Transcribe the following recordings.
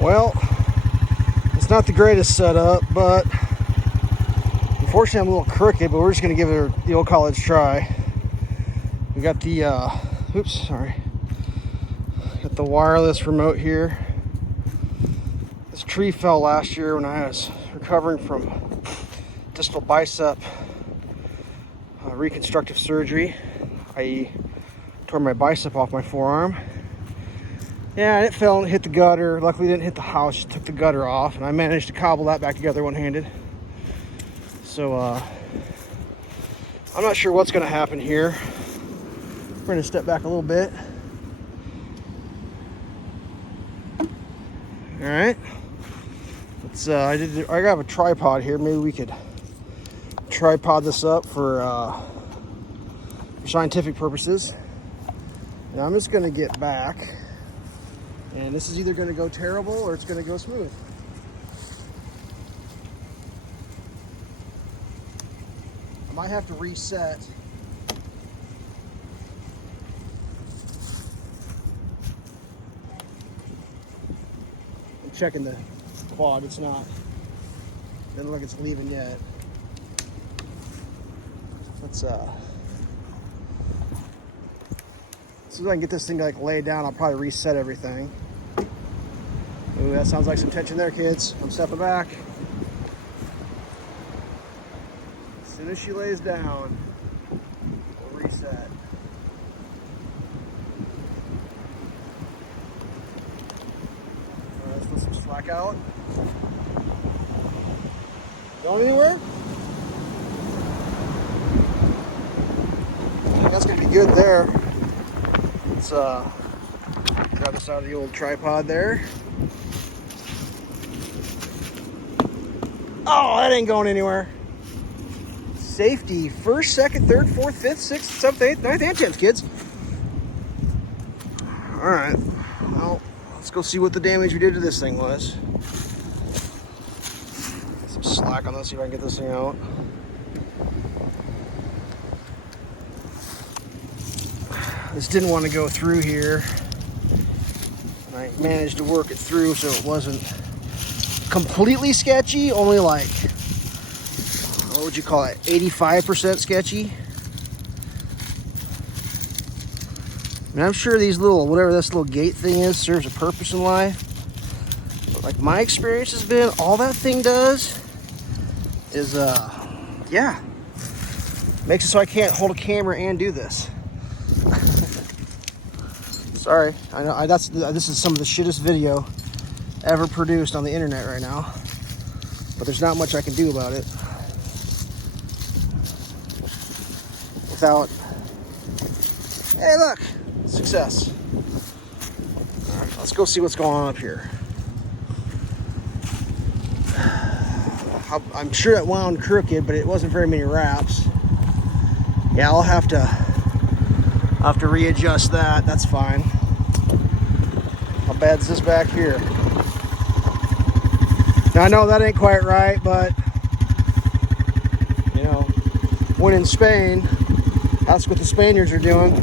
Well, it's not the greatest setup, but unfortunately I'm a little crooked, but we're just going to give it the old college try. We got the, got the wireless remote here. This tree fell last year when I was recovering from distal bicep reconstructive surgery. I tore my bicep off my forearm. Yeah, and it fell and hit the gutter. Luckily it didn't hit the house, just took the gutter off, and I managed to cobble that back together one-handed. So I'm not sure what's going to happen here. We're going to step back a little bit. All right. Let's. I have a tripod here. Maybe we could tripod this up for scientific purposes. Now I'm just going to get back, and this is either going to go terrible or it's going to go smooth. I might have to reset. I'm checking the quad. It's not. Doesn't look like it's leaving yet. Let's as soon as I can get this thing to like lay down, I'll probably reset everything. Ooh, that sounds like some tension there, kids. I'm stepping back. As soon as she lays down, we'll reset. All right, let's put some slack out. Going anywhere? I think that's gonna be good there. Let's grab this out of the old tripod there. Oh, that ain't going anywhere. Safety, first, second, third, fourth, fifth, sixth, seventh, eighth, ninth, and 10th, kids. All right, well, let's go see what the damage we did to this thing was. Some slack on this, see if I can get this thing out. This didn't want to go through here. And I managed to work it through so it wasn't completely sketchy, only like, what would you call it, 85% sketchy. I mean, I'm sure these little, whatever this little gate thing is, serves a purpose in life. But like my experience has been, all that thing does is, yeah, makes it so I can't hold a camera and do this. Sorry, I know this is some of the shittest video ever produced on the internet right now, but there's not much I can do about it without, hey look, success. All right, let's go see what's going on up here. I'm sure it wound crooked, but it wasn't very many wraps. Yeah, I'll have to readjust that. That's fine. How bad's this back here? Now I know that ain't quite right, but you know, when in Spain, that's what the Spaniards are doing.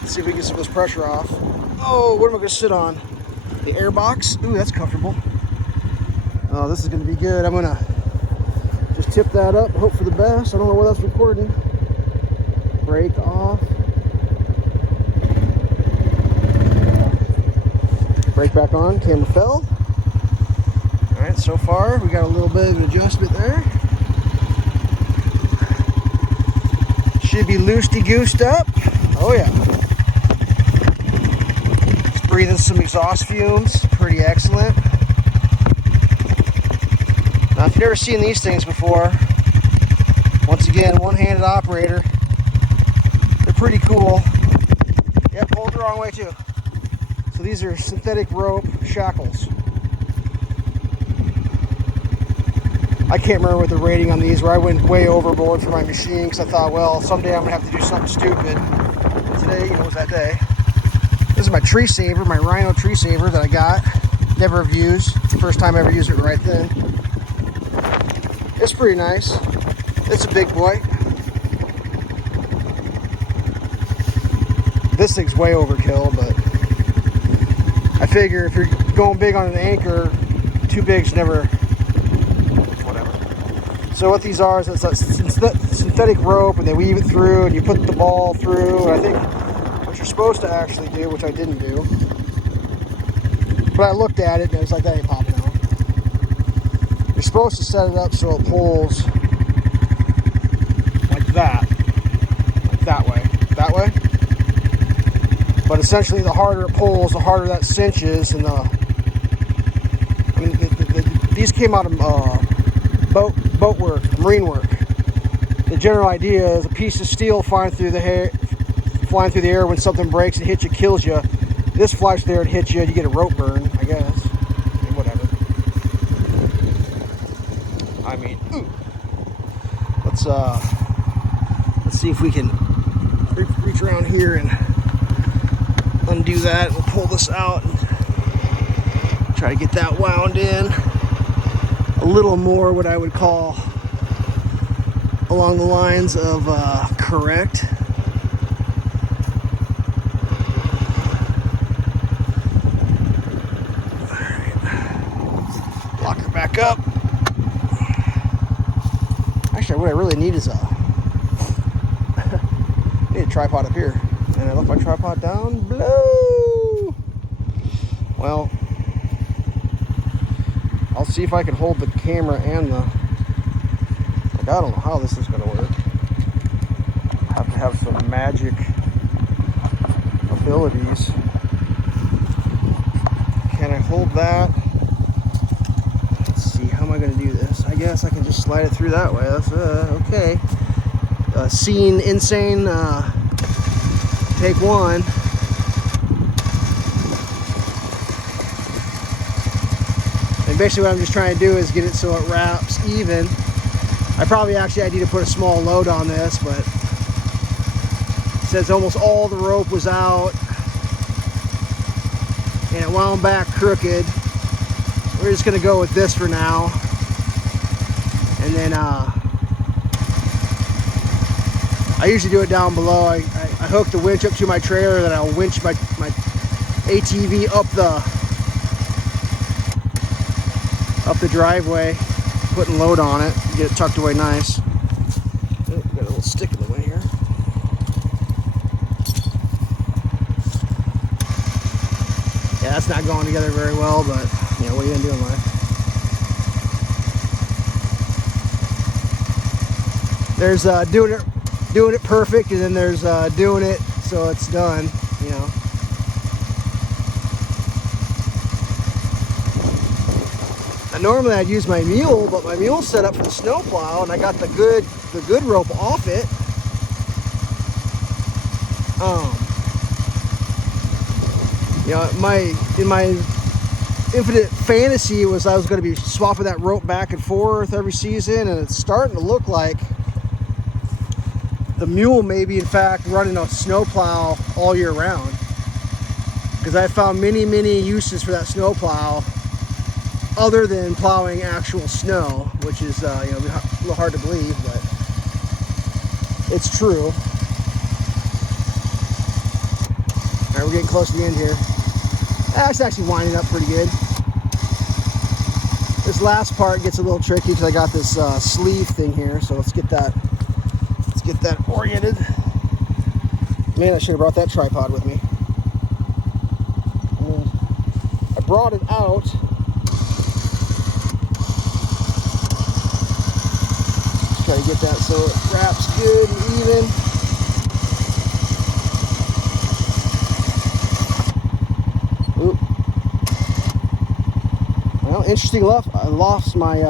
Let's see if we can get some of this pressure off. Oh, what am I going to sit on? The air box? Ooh, that's comfortable. Oh, this is going to be good. I'm going to just tip that up, hope for the best. I don't know where that's recording. Brake off. Brake back on. Camera fell. All right, so far we got a little bit of an adjustment there. Should be loosey-goosed up. Oh yeah. Just breathing some exhaust fumes. Pretty excellent. Now, if you've never seen these things before, once again, one-handed operator. They're pretty cool. Yep, hold the wrong way too. So these are synthetic rope shackles. I can't remember what the rating on these were. I went way overboard for my machine because I thought, well, someday I'm gonna have to do something stupid. Today, you know, was that day. This is my tree saver, my Rhino tree saver that I got. Never have used. It's the first time I ever used it right then. It's pretty nice. It's a big boy. This thing's way overkill, but I figure if you're going big on an anchor, too big's never, whatever. So what these are is it's a synthetic rope, and they weave it through, and you put the ball through. And I think what you're supposed to actually do, which I didn't do, but I looked at it and I was like, that ain't popping out. You're supposed to set it up so it pulls like that way, But essentially, the harder it pulls, the harder that cinches, and these came out of boat work, marine work. The general idea is a piece of steel flying through the air when something breaks and hits you, kills you. This flies there and hits you, and you get a rope burn, I guess. Whatever. I mean, let's see if we can reach around here and undo that. We'll pull this out and try to get that wound in a little more what I would call along the lines of correct. Alright. Lock her back up. Actually, what I really need is I need a tripod up here. And I left my tripod down below. Well, I'll see if I can hold the camera and I don't know how this is going to work. I have to have some magic abilities. Can I hold that? Let's see, how am I going to do this? I guess I can just slide it through that way. That's okay. Scene insane. Take one. And basically what I'm just trying to do is get it so it wraps even. I need to put a small load on this, but since almost all the rope was out and it wound back crooked, we're just going to go with this for now. And then I usually do it down below. I hook the winch up to my trailer, then I'll winch my ATV up the driveway, putting load on it, get it tucked away nice. Oh, got a little stick in the way here. Yeah, that's not going together very well, but you know, what are you gonna do in life? There's doing it perfect, and then there's doing it so it's done, you know. And normally I'd use my mule, but my mule's set up for the snowplow, and I got the good rope off it. You know, in my infinite fantasy was I was going to be swapping that rope back and forth every season, and it's starting to look like the mule may be in fact running a snowplow all year round, because I found many uses for that snowplow other than plowing actual snow, which is a little hard to believe, but it's true. All right, we're getting close to the end here. That's actually winding up pretty good. This last part gets a little tricky because I got this sleeve thing here, so let's get that oriented. Man, I should have brought that tripod with me. I brought it out. Just try to get that so it wraps good and even. Oop. Well, interesting enough, I lost my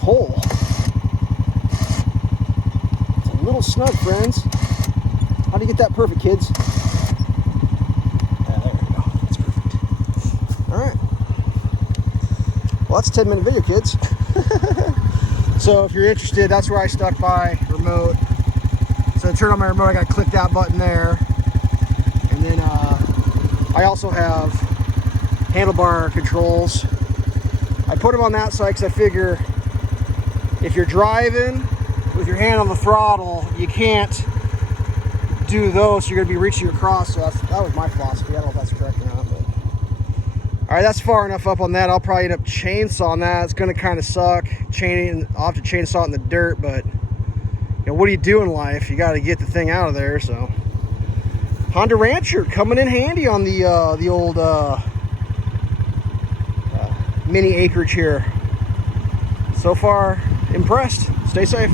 pole. It's a little snug, friends. How do you get that perfect, kids? There we go. That's perfect. All right. Well, that's a 10-minute video, kids. So if you're interested, that's where I stuck my remote. So to turn on my remote, I got to click that button there. And then I also have handlebar controls. I put them on that side because I figure if you're driving with your hand on the throttle, you can't do those, you're gonna be reaching across. So that was my philosophy. I don't know if that's correct or not. But all right, that's far enough up on that. I'll probably end up chainsawing that. It's gonna kind of suck. I'll have to chainsaw it in the dirt, but you know, what do you do in life? You got to get the thing out of there. So Honda Rancher coming in handy on the old mini acreage here. So far, impressed. Stay safe.